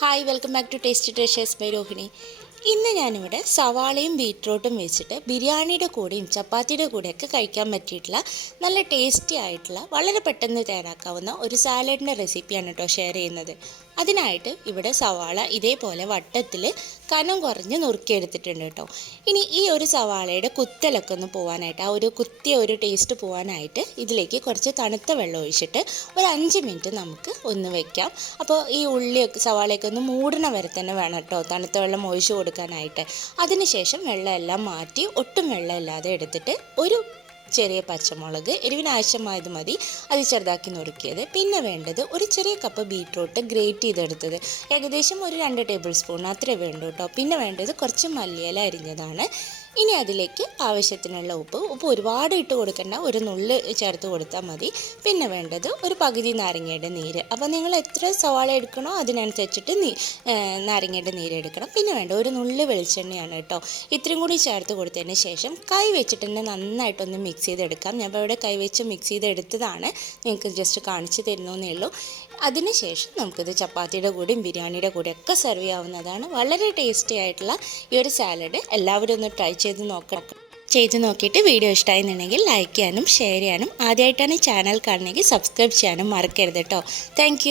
Hi welcome back to tasty treasures by Rohini ഇന്ന് ഞാനിവിടെ സവാളയും ബീട്രൂട്ടും വെച്ചിട്ട് ബിരിയാണിയുടെ കൂടെയും ചപ്പാത്തിയുടെ കൂടെയൊക്കെ കഴിക്കാൻ പറ്റിയിട്ടുള്ള നല്ല ടേസ്റ്റി ആയിട്ടുള്ള വളരെ പെട്ടെന്ന് തയ്യാറാക്കാവുന്ന ഒരു സാലഡിന്റെ റെസിപ്പിയാണ് കേട്ടോ ഷെയർ ചെയ്യുന്നത്. അതിനായിട്ട് ഇവിടെ സവാള ഇതേപോലെ വട്ടത്തിൽ കനം കുറഞ്ഞ് നുറുക്കിയെടുത്തിട്ടുണ്ട് കേട്ടോ. ഇനി ഈ ഒരു സവാളയുടെ കുത്തലൊക്കെ ഒന്ന് പോകാനായിട്ട് ആ ഒരു കുത്തിയ ഒരു ടേസ്റ്റ് പോകാനായിട്ട് ഇതിലേക്ക് കുറച്ച് തണുത്ത വെള്ളം ഒഴിച്ചിട്ട് ഒരു അഞ്ച് മിനിറ്റ് നമുക്ക് ഒന്ന് വെക്കാം. അപ്പോൾ ഈ ഉള്ളിയൊക്കെ സവാളയൊക്കെ ഒന്ന് മൂടണ വരെ തന്നെ വേണം കേട്ടോ തണുത്ത വെള്ളം ഒഴിച്ചു കൊടുക്കാനായിട്ട്. അതിനുശേഷം വെള്ളമെല്ലാം മാറ്റി ഒട്ടും വെള്ളമില്ലാതെ എടുത്തിട്ട് ഒരു ചെറിയ പച്ചമുളക് എരിവിന് ആവശ്യമായത് മതി. അത് ചെറുതാക്കി നുറുക്കിയത്. പിന്നെ വേണ്ടത് ഒരു ചെറിയ കപ്പ് ബീട്രൂട്ട് ഗ്രേറ്റ് ചെയ്തെടുത്തത്. ഏകദേശം ഒരു രണ്ട് ടേബിൾ സ്പൂൺ അത്രേ വേണ്ടൂ കേട്ടോ പിന്നെ വേണ്ടത് കുറച്ച് മല്ലിയില അരിഞ്ഞതാണ്. ഇനി അതിലേക്ക് ആവശ്യത്തിനുള്ള ഉപ്പ്. ഉപ്പ് ഒരുപാട് ഇട്ട് കൊടുക്കേണ്ട. ഒരു നുള്ള് ചേർത്ത് കൊടുത്താൽ മതി. പിന്നെ വേണ്ടത് ഒരു പകുതി നാരങ്ങയുടെ നീര്. അപ്പോൾ നിങ്ങൾ എത്ര സവാള എടുക്കണോ അതിനനുസരിച്ചിട്ട് നീ നാരങ്ങയുടെ നീര് എടുക്കണം. പിന്നെ വേണ്ട ഒരു നുള്ള് വെളിച്ചെണ്ണയാണ് കേട്ടോ. ഇത്രയും കൂടി ചേർത്ത് കൊടുത്തതിന് ശേഷം കൈ വെച്ചിട്ട് തന്നെ നന്നായിട്ടൊന്ന് മിക്സ് ചെയ്തെടുക്കാം. ഞാൻ ഇവിടെ കൈ വെച്ച് മിക്സ് ചെയ്തെടുത്തതാണ്. നിങ്ങൾക്ക് ജസ്റ്റ് കാണിച്ചു തരുന്നേ ഉള്ളൂ. അതിനുശേഷം നമുക്കിത് ചപ്പാത്തിയുടെ കൂടെയും ബിരിയാണിയുടെ കൂടെയും ഒക്കെ സെർവ് ചെയ്യാവുന്നതാണ്. വളരെ ടേസ്റ്റി ആയിട്ടുള്ള ഈ ഒരു സാലഡ് എല്ലാവരും ഒന്ന് ട്രൈ നോക്കണം ചെയ്ത് നോക്കിയിട്ട് വീഡിയോ ഇഷ്ടമായിരുന്നുണ്ടെങ്കിൽ ലൈക്ക് ചെയ്യാനും ഷെയർ ചെയ്യാനും ആദ്യമായിട്ടാണ് ചാനൽ കാണണമെങ്കിൽ സബ്സ്ക്രൈബ് ചെയ്യാനും മറക്കരുത് കേട്ടോ താങ്ക്